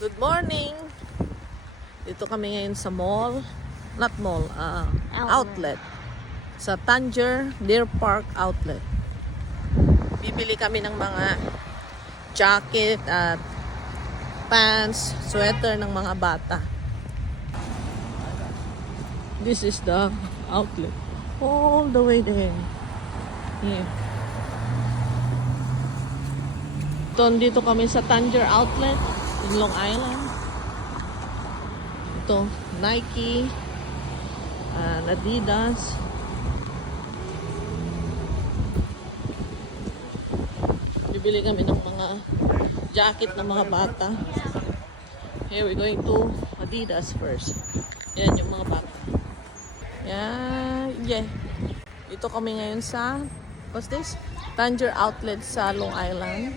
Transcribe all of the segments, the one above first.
Good morning! Dito kami ngayon sa mall. Not mall, ah, outlet. Outlet. Sa Tanger Deer Park Outlet. Bibili kami ng mga jacket at pants, sweater ng mga bata. This is the outlet. All the way there. Here. Ito, dito kami sa Tanger Outlet in Long Island. Ito, Nike, uh, Adidas. Bibili kami ng mga jacket ng mga bata. Here we're going to Adidas first. Yan yung mga bata. Yan, yeah. Ito kami ngayon sa, what's this? Tanger Outlet sa Long Island.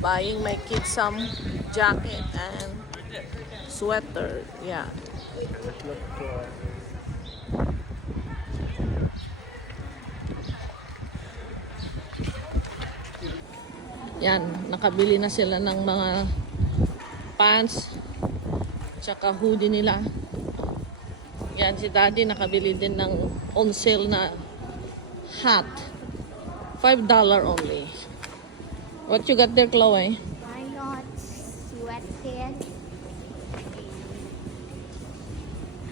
Buying my kids some jacket and sweater. Yeah. Yan, nakabili na sila ng mga pants tsaka hoodie nila. Yan, si daddy nakabili din ng on sale na hat. $5 only. What you got there, Chloe? I got sweatpants,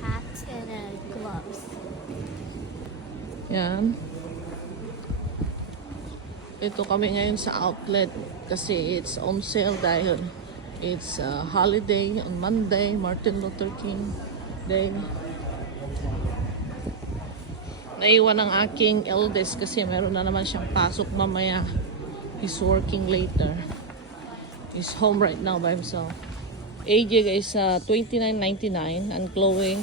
hat, and uh, gloves. Yan. Ito kami ngayon sa outlet kasi it's on sale dahil it's a holiday on Monday, Martin Luther King Day. Naiwan ang aking eldest kasi meron na naman siyang pasok mamaya. He's working later. He's home right now by himself. AJ guys, uh, 29.99 and Chloe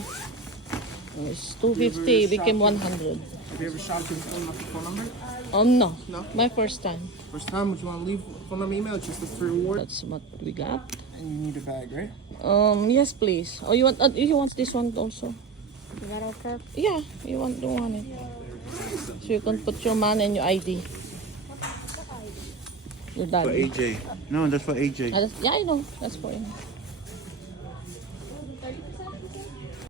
is 250 became 100. Have you ever shopped with phone, phone number? Um, no. No? My first time. First time, would you want to leave phone number email? It's just a free reward. That's what we got. And you need a bag, right? Um, yes, please. Oh, you want? Uh, you want this one also? Is that okay? Yeah, you want the one it. So you can put your man and your ID. Your For. AJ. No, that's for AJ. Ah, that's- yeah, I know. That's for him.